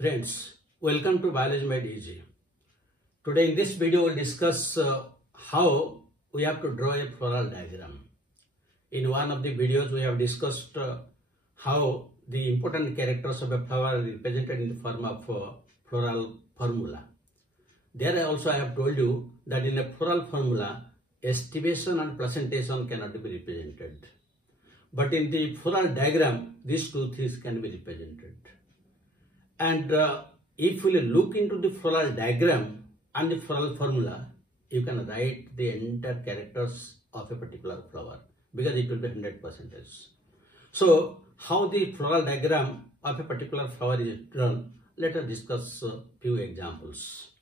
Friends, welcome to Biology Made Easy. Today in this video we'll discuss how we have to draw a floral diagram. In one of the videos we have discussed how the important characters of a flower are represented in the form of floral formula. There also I have told you that in a floral formula, estivation and placentation cannot be represented. But in the floral diagram, these two things can be represented. And if we look into the floral diagram and the floral formula, you can write the entire characters of a particular flower because it will be 100%. So, how the floral diagram of a particular flower is drawn, let us discuss a few examples.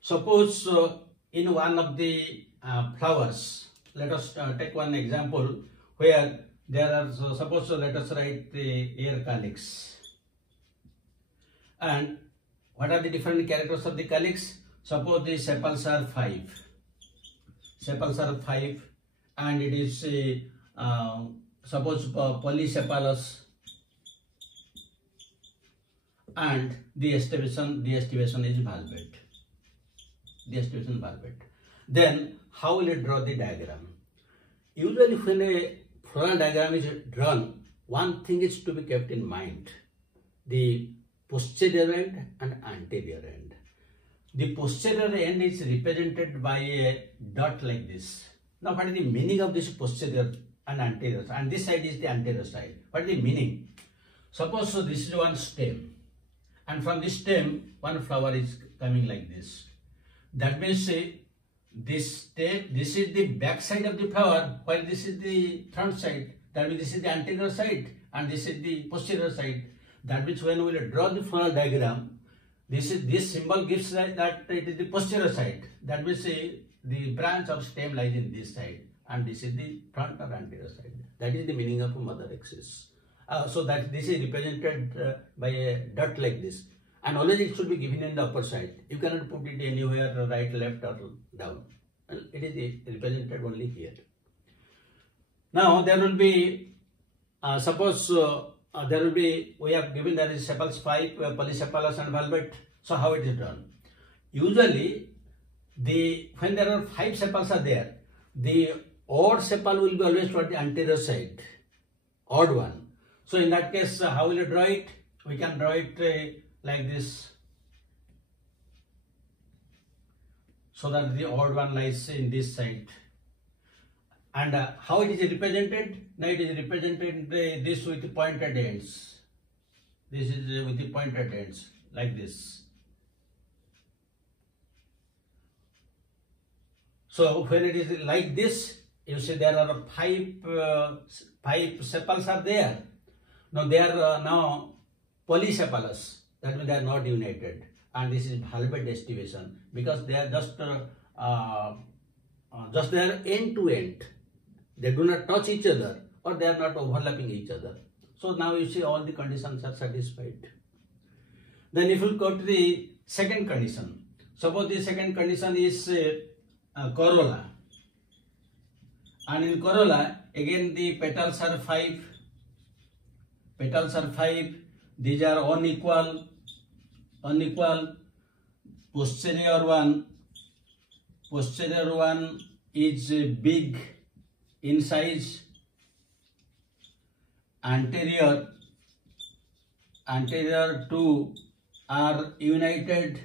Suppose in one of the flowers, let us take one example where there are, suppose let us write the air calyx. And what are the different characters of the calyx? Suppose the sepals are 5. Sepals are 5 and it is suppose polypetalous and the estivation is valvate. The estivation is valvate. Then how will you draw the diagram? Usually when a floral diagram is drawn, one thing is to be kept in mind. The posterior end and anterior end. The posterior end is represented by a dot like this. Now what is the meaning of this posterior and anterior? And this side is the anterior side. What is the meaning? Suppose this is one stem and from this stem one flower is coming like this. That means this is the back side of the flower while this is the front side. That means this is the anterior side and this is the posterior side. That means when we will draw the floral diagram, this symbol gives that it is the posterior side. That means the branch of stem lies in this side and this is the front or anterior side. That is the meaning of mother axis. So that this is represented by a dot like this. And always it should be given in the upper side. You cannot put it anywhere right, left or down. It is represented only here. Now there will be, suppose we have given that is sepals 5, polypetalous and valvate. So how it is done? Usually, when there are 5 sepals are there, the odd sepal will be always toward the anterior side, odd one. So in that case, how will you draw it? We can draw it like this, so that the odd one lies in this side. And how it is represented? Now it is represented this with the pointed ends. This is with the pointed ends like this. So when it is like this, you see there are 5 sepals are there. Now they are now polypetalous. That means they are not united. And this is valvate estivation because they are just they are end to end. They do not touch each other or they are not overlapping each other. So now you see all the conditions are satisfied. Then if you go to the second condition, suppose the second condition is corolla. And in corolla, again the petals are 5. Petals are 5. These are unequal. Posterior one is big in size. Anterior two are united.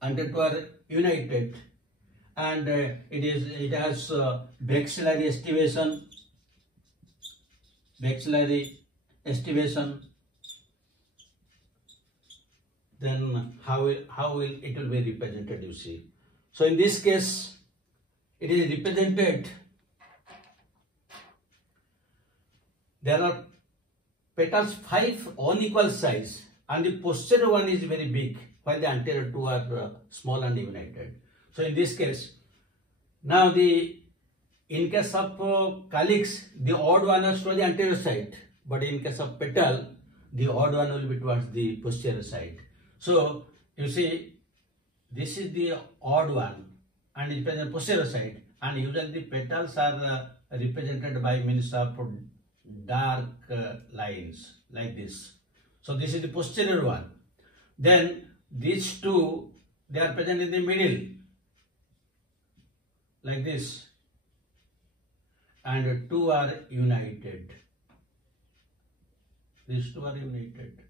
Anterior two are united, and it has maxillary estivation. Then how will it will be represented? You see. So in this case, it is represented. There are petals 5 unequal size and the posterior one is very big while the anterior two are small and united. So in this case, now in case of calyx, the odd one is to the anterior side, but in case of petal, the odd one will be towards the posterior side. So you see, this is the odd one and it is the posterior side, and usually the petals are represented by means of dark lines like this. So this is the posterior one. Then these two, they are present in the middle, like this, and two are united. These two are united.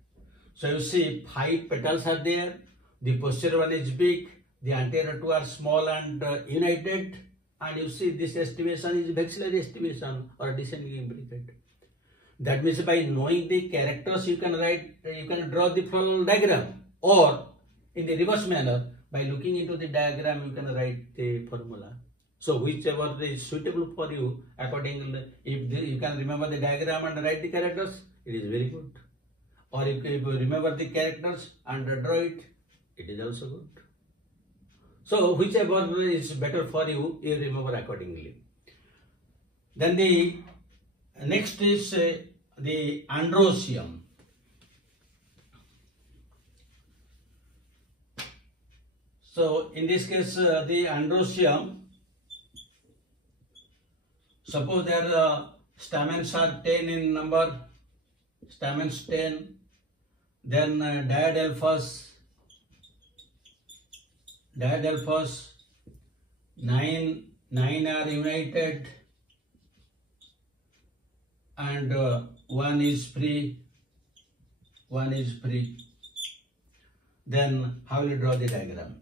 So you see 5 petals are there, the posterior one is big, the anterior two are small and united, and you see this estimation is vexillary estimation or descending imbricate. That means by knowing the characters you can draw the floral diagram, or in the reverse manner, by looking into the diagram you can write the formula. So whichever is suitable for you, accordingly, if you can remember the diagram and write the characters, it is very good. Or if you remember the characters and draw it, it is also good. So whichever is better for you, you remember accordingly. Then the next is the androecium. So in this case, the androecium, suppose their stamens are 10 in number, stamens 10, then diadelphous 9 are united, and one is free. Then how will you draw the diagram?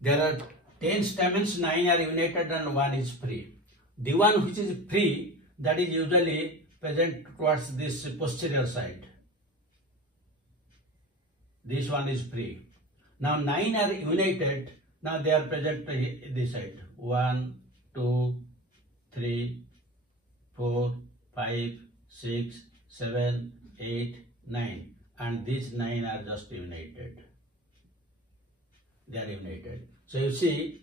There are 10 stamens, 9 are united and one is free. The one which is free, that is usually present towards this posterior side. This one is free. Now 9 are united, now they are present this side. 1, 2, 3, 4, 5, 6, 7, 8, 9. And these 9 are just united. They are united. So you see,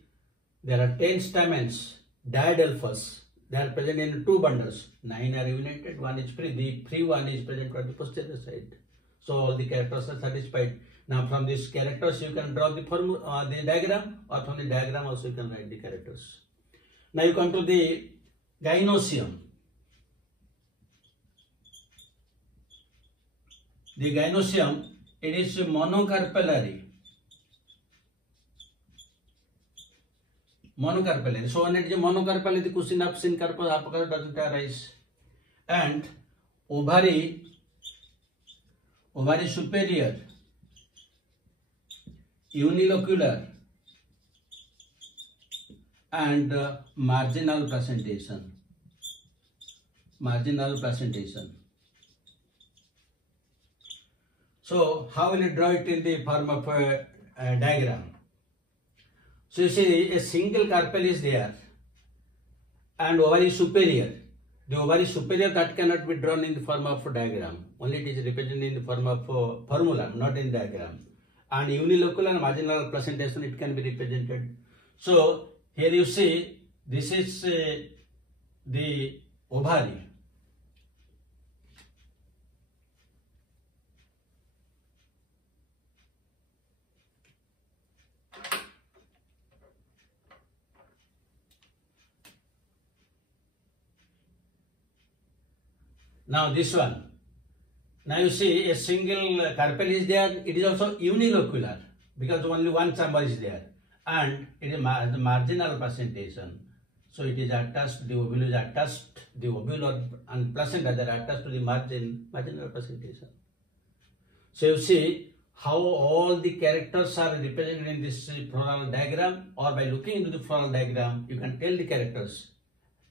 there are 10 stamens, diadelphous. They are present in 2 bundles. 9 are united, one is free. The free one is present on the posterior side. So all the characters are satisfied. Now from these characters you can draw the formula, the diagram, or from the diagram also you can write the characters. Now you come to the gynosium. The gynosium, it is monocarpellary. So when it is monocarpellary, the question of syncarpal apical doesn't arise. And ovary superior, unilocular, and marginal placentation. So how will you draw it in the form of a diagram? So you see a single carpel is there and ovary superior. The ovary superior, that cannot be drawn in the form of a diagram. Only it is represented in the form of a formula, not in diagram. And unilocular and marginal placentation, it can be represented. So here you see, this is the ovary. Now this one. Now you see a single carpel is there. It is also unilocular because only one chamber is there, and it is the marginal placentation. So it is attached. The ovule is attached. The ovule and placenta, they are attached to the marginal placentation. So you see how all the characters are represented in this floral diagram, or by looking into the floral diagram, you can tell the characters.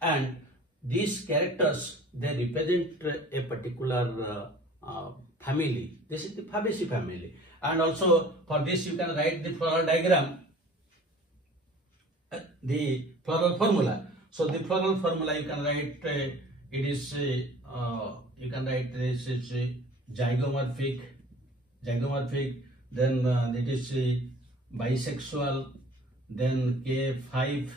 And these characters, they represent a particular family. This is the Fabaceae family. And also for this you can write the floral diagram, the floral formula. So the floral formula you can write, it is, you can write this is zygomorphic, then it is bisexual, then K5,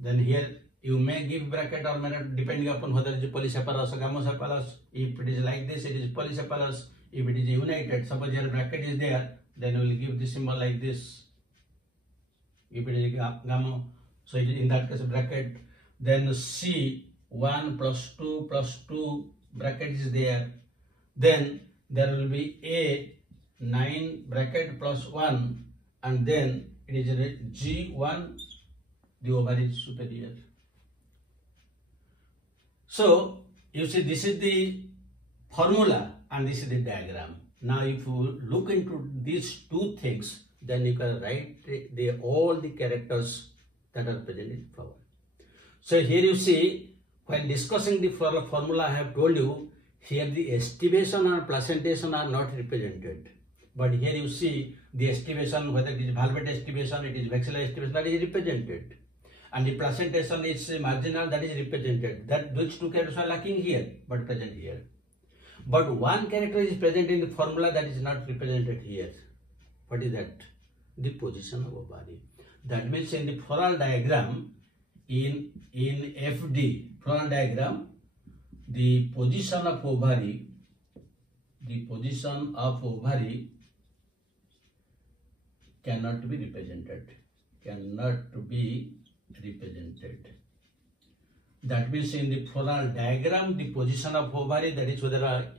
then here you may give bracket or may not, depending upon whether it is polypetalous or gamosepalous. If it is like this, it is polypetalous. If it is united, suppose your bracket is there, then we will give the symbol like this. If it is gamma, so it is in that case bracket. Then C, 1 plus 2 plus 2 bracket is there. Then there will be A 9 bracket plus 1, and then it is G1, the ovary is superior. So you see, this is the formula and this is the diagram. Now if you look into these two things, then you can write all the characters that are present in flower. So here you see, when discussing the floral formula, I have told you, here the estivation and placentation are not represented. But here you see the estivation, whether it is valvate estivation, it is vexillary estivation, that is represented. And the placentation is marginal, that is represented. That those two characters are lacking here, but present here. But one character is present in the formula that is not represented here. What is that? The position of ovary. That means in the floral diagram, in FD, floral diagram, the position of ovary cannot be represented. That means in the floral diagram, the position of ovary, that is whether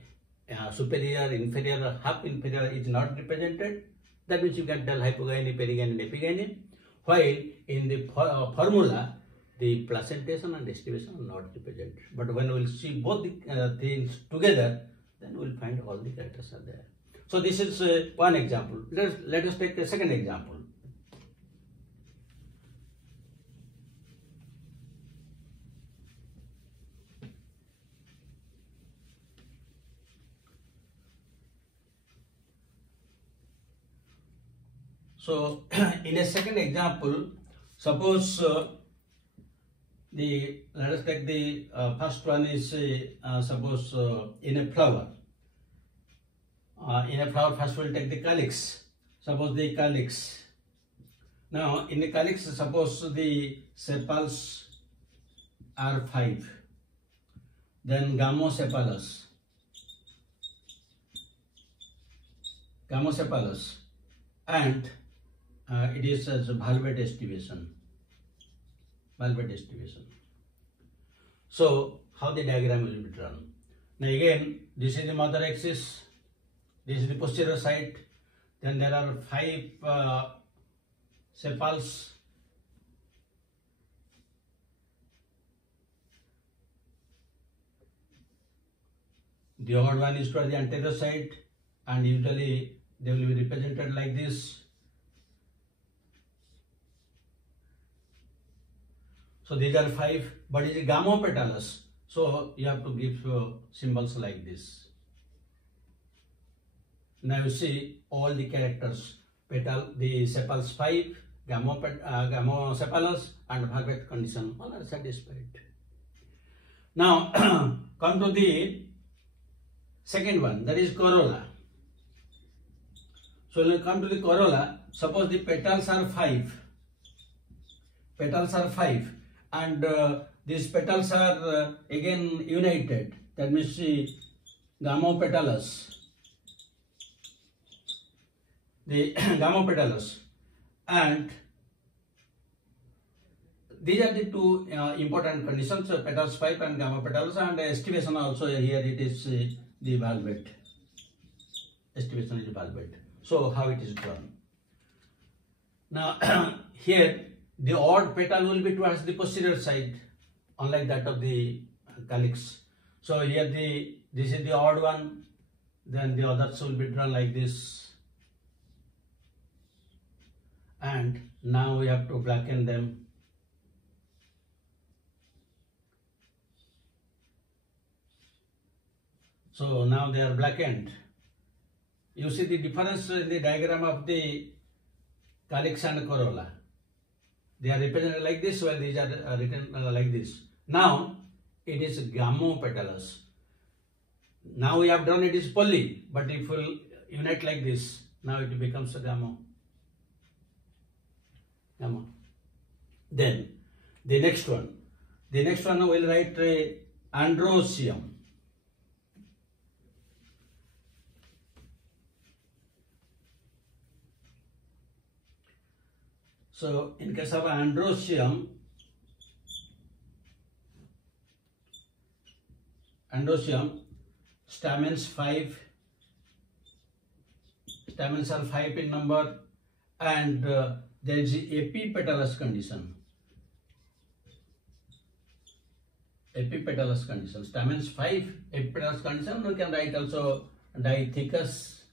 superior, inferior, or half inferior, is not represented. That means you can tell hypogyny, perigyny, and epigyny. While in the formula, the placentation and estivation are not represented. But when we will see both the things together, then we will find all the characters are there. So this is one example. Let us take a second example. So in a second example, suppose let us take the first one is suppose in a flower. In a flower, first we will take the calyx. Suppose the calyx. Now in the calyx, suppose the sepals are 5. Then gamosepalous, and it is as valvate estivation. So how the diagram will be drawn? Now again, this is the mother axis, this is the posterior side, then there are 5 sepals. The odd one is toward the anterior side, and usually they will be represented like this. So these are 5, but it is gamosepalous. So you have to give symbols like this. Now you see all the characters, the sepals 5, gamosepalous, and valvate condition, all are satisfied. Now come to the second one, that is corolla. So when you come to the corolla, suppose the petals are 5. And these petals are again united. That means gamosepalous. The gamosepalous, and these are the two important conditions: petals 5 and gamosepalous, and estivation also here it is the valvate. Estivation is valvate. So how it is drawn? Now here the odd petal will be towards the posterior side, unlike that of the calyx. So here this is the odd one, then the others will be drawn like this. And now we have to blacken them. So now they are blackened. You see the difference in the diagram of the calyx and corolla. They are represented like this, while these are written like this. Now it is gamosepalous. Now we have done it is poly, but if we will unite like this, now it becomes a gamma. Then the next one we will write androecium. So in case of androecium, stamens 5, Stamens are 5 in number, and there is epipetalous condition. Epipetalous condition. Stamens 5, epipetalous condition. We can write also diadelphous.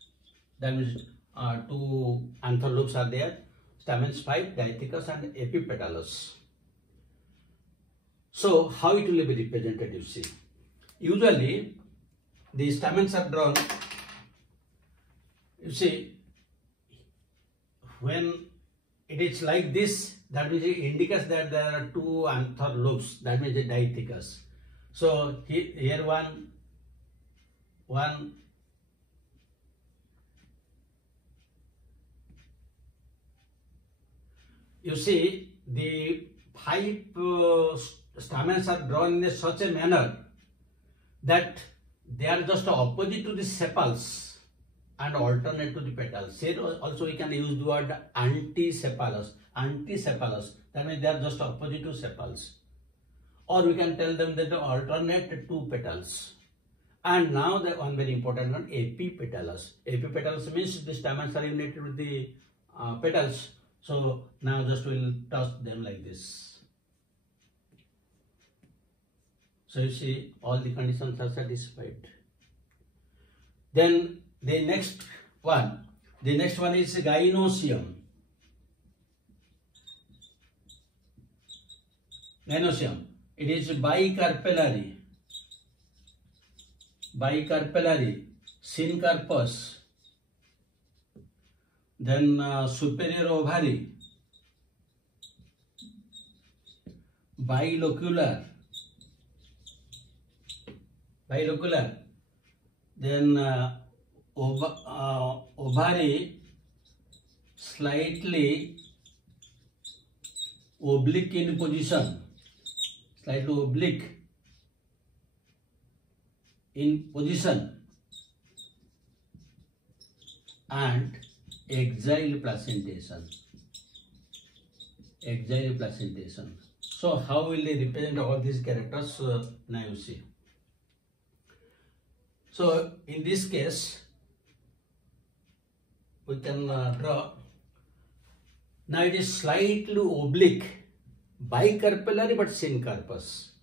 That means 2 anther lobes are there. Stamens 5, diadelphous and epipetalous. So how it will be represented, you see. Usually the stamens are drawn, you see, when it is like this, that means it indicates that there are 2 anther lobes, that means a diadelphous. So here one, you see the 5 stamens are drawn in such a manner that they are just opposite to the sepals and alternate to the petals. Here also we can use the word antisepalous. Antisepalous, that means they are just opposite to sepals. Or we can tell them that they alternate 2 petals. And now the one very important one, epipetalous. Epipetalous means the stamens are united with the petals. So now just we will toss them like this. So you see all the conditions are satisfied. Then the next one is gynosium. Gynosium. It is bicarpellary, syncarpous. Then superior ovary, bilocular. Then ovary slightly oblique in position, and exile placentation. So how will they represent all these characters? Now you see. So in this case, we can draw. Now it is slightly oblique, bicarpellary but syncarpous.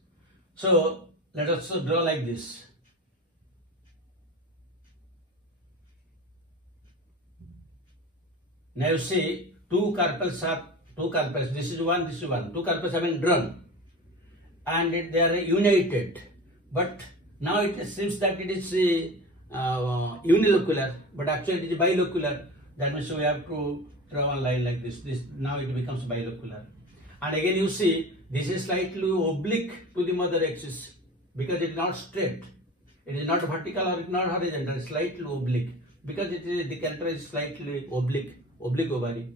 So let us draw like this. Now you see two carpels. This is one. Two carpels have been drawn, and they are united. But now it seems that it is unilocular, but actually it is bilocular. That means we have to draw one line like this. Now it becomes bilocular. And again you see this is slightly oblique to the mother axis because it is not straight. It is not vertical or not horizontal. It is slightly oblique because the character is slightly oblique ovary.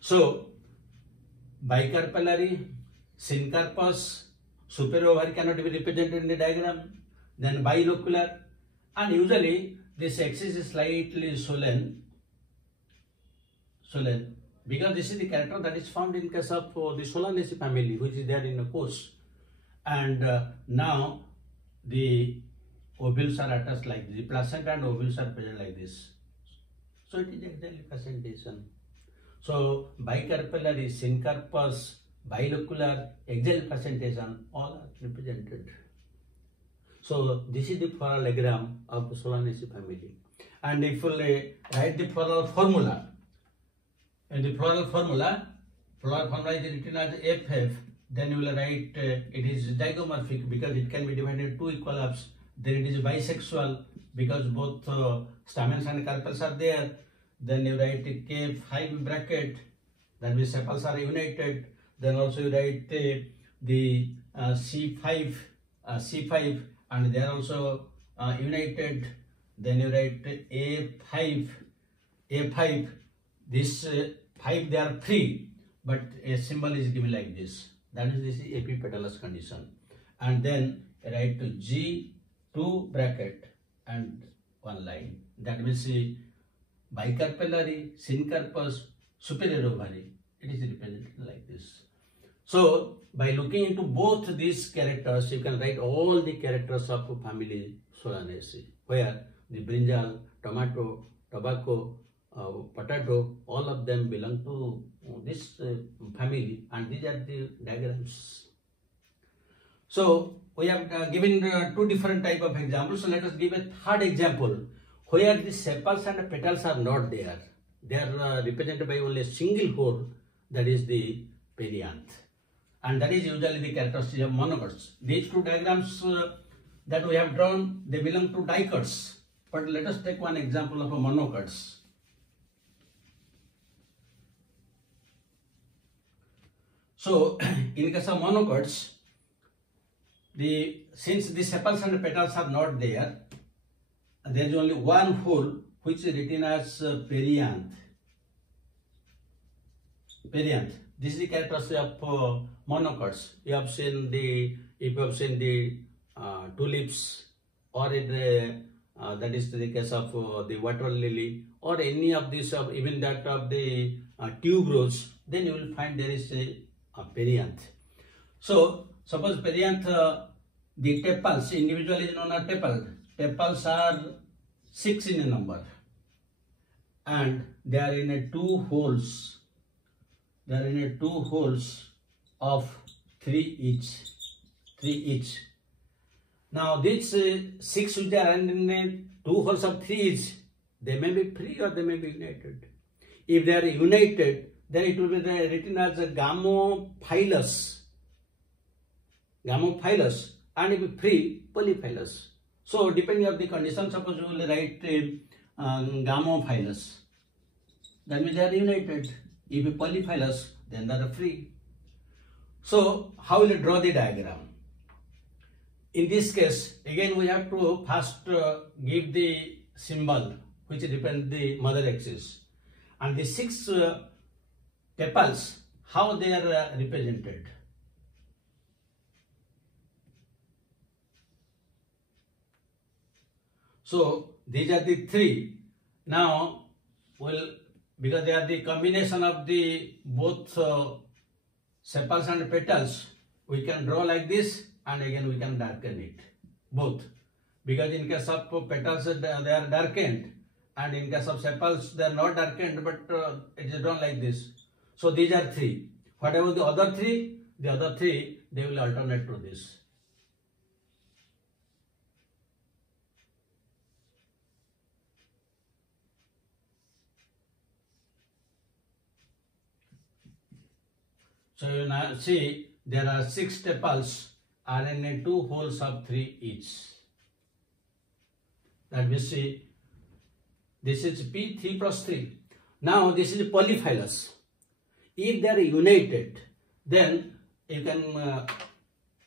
So bicarpellary, syncarpous, superior ovary cannot be represented in the diagram. Then bilocular, and usually this axis is slightly swollen because this is the character that is found in case of the Solanaceae family, which is there in the course. And now the ovules are attached like this. The placenta and ovules are present like this. So it is exactly presentation. So bicarpellary, syncarpous, bilocular, exile presentation, all are represented. So this is the floral diagram of the Solanaceae family. And if we write the floral formula, in the floral formula is written as FF, then you will write it is zygomorphic because it can be divided into 2 equal halves. Then it is bisexual because both stamens and carpels are there. Then you write K5 bracket, that means sepals are united. Then also you write the C5, and they are also united. Then you write A5. This 5 they are free, but a symbol is given like this. That is this epipetalous condition. And then write G2 bracket and one line. That means bicarpellary, syncarpous, superior ovary. It is represented like this. So by looking into both these characters, you can write all the characters of family Solanaceae, where the brinjal, tomato, tobacco, potato, all of them belong to this family, and these are the diagrams. So we have given two different type of examples. So let us give a third example where the sepals and petals are not there. They are represented by only a single hole, that is the perianth, and that is usually the characteristic of monocots. These two diagrams that we have drawn, they belong to dicots. But let us take one example of a monocots. So in case of monocots, since the sepals and petals are not there, there is only one hole which is written as perianth. Perianth. This is the characteristic of monocots. If you have seen the tulips, or that is the case of the water lily, or any of these, even that of the tuberose, then you will find there is a perianth. So suppose perianth, the tepals, individually is known as tepal. Tepals are 6 in a number, and they are in a two holes. They are in a two holes of 3 each. Now these 6 which are in a two holes of 3 each, they may be free or they may be united. If they are united, then it will be written as a gamopalous, and if free, polypetalous. So depending on the condition, suppose you will write gamopalous, that means they are united. If polypetalous, then they are free. So how will you draw the diagram? In this case, again we have to first give the symbol which represents the mother axis, and the 6 tepals, how they are represented. So these are the 3. Now because they are the combination of the both sepals and petals, we can draw like this, and again we can darken it both, because in case of petals they are darkened, and in case of sepals they are not darkened, but it is drawn like this. So these are 3. Whatever the other 3, they will alternate to this. So you now see there are 6 tepals are in 2 holes of 3 each. That we see this is P3 plus 3. Now this is polypetalous. If they are united, then you can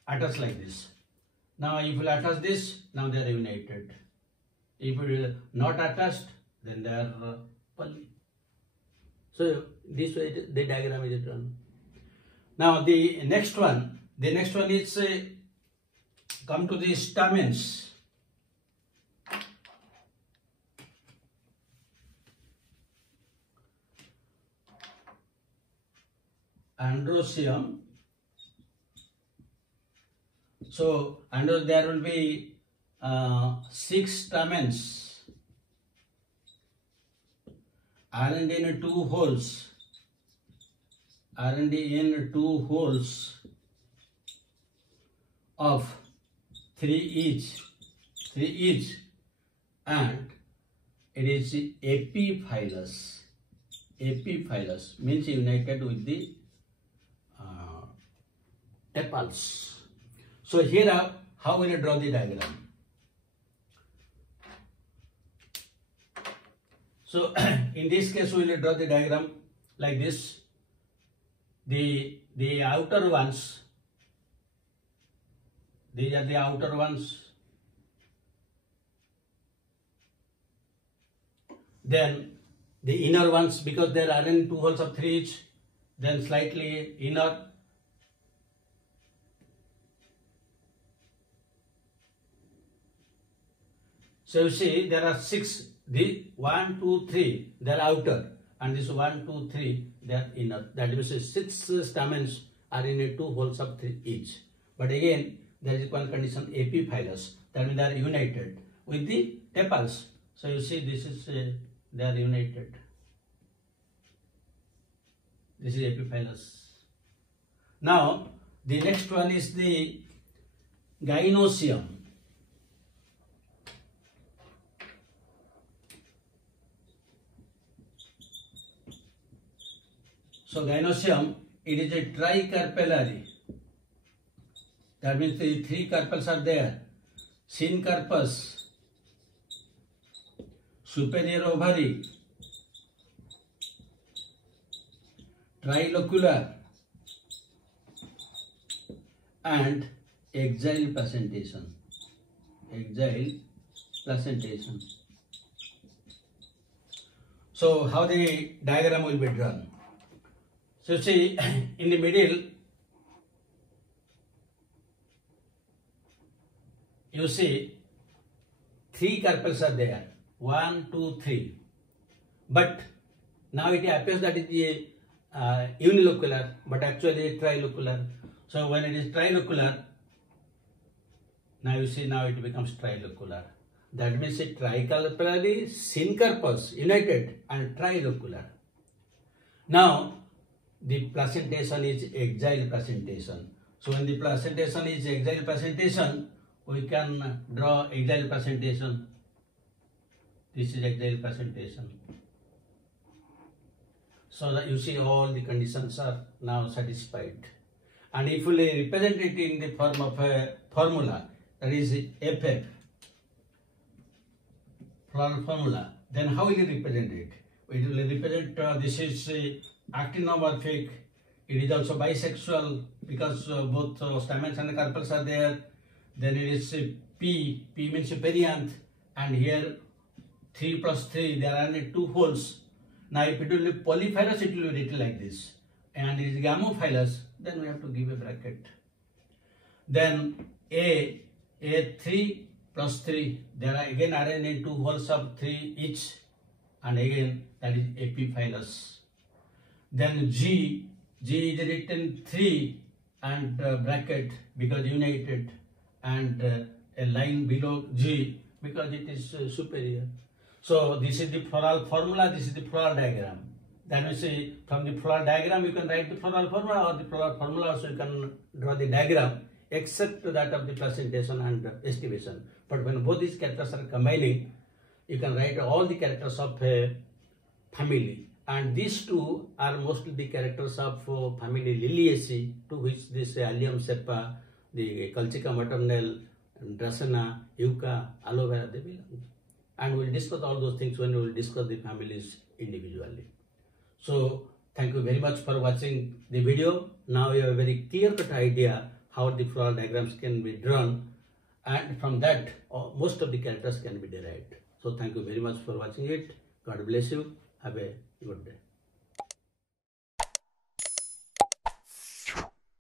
attach like this. Now if you attach this, now they are united. If it is not attached, then they are poly. So this way the diagram is drawn. Now the next one is come to the stamens. Androecium. So there will be 6 stamens and in 2 holes. R&D in 2 holes of 3 each, and it is epipetalous. Epipetalous means united with the tepals. So here how will you draw the diagram? So in this case we will draw the diagram like this. The outer ones, these are the outer ones. Then the inner ones, because there are in 2 holes of 3 each, then slightly inner. So you see there are 6, the 1, 2, 3, they are outer, and this 1, 2, 3, they are inner. That means 6 stamens are in 2 holes of 3 each. But again, there is one condition, epipetalous, that means they are united with the tepals. So you see this is, they are united. This is epipetalous. Now, the next one is the gynosium. So, gynosium, it is a tricarpellary. That means the three carpels are there. Syncarpus, superior ovary, trilocular, and axile placentation. Axile placentation. So, how the diagram will be drawn? So, see, in the middle, you see three carpels are there. 1, 2, 3. But now it appears that it is unilocular, but actually trilocular. So when it is trilocular, now you see now it becomes trilocular. That means it tricarpellary, syncarpus, united, and trilocular. Now the placentation is axile placentation. So when the placentation is axile placentation, we can draw axile placentation. This is axile placentation. So that you see all the conditions are now satisfied. And if we represent it in the form of a formula, that is FF, floral formula, then how will you represent it? It will represent this is actinomorphic, it is also bisexual because both stamens and carpels are there. Then it is P means perianth, and here 3 plus 3, there are only 2 holes. Now if it will be polypetalous, it will be written like this. And it is gamosepalous, then we have to give a bracket. Then A3 plus 3, there are again arranged in 2 holes of 3 each, and again that is epipetalous. Then G is written 3 and bracket because united, and a line below G because it is superior. So this is the floral formula, this is the floral diagram. That means from the floral diagram you can write the floral formula, or the floral formula also you can draw the diagram, except that of the placentation and estivation. But when both these characters are combining, you can write all the characters of a family. And these two are mostly the characters of family Liliaceae, to which this Allium cepa, the Colchica maternal, Dracena, Euca, Aloe vera, they belong. And we will discuss all those things when we will discuss the families individually. So, thank you very much for watching the video. Now you have a very clear-cut idea how the floral diagrams can be drawn, and from that most of the characters can be derived. So, thank you very much for watching it. God bless you. Have a good day.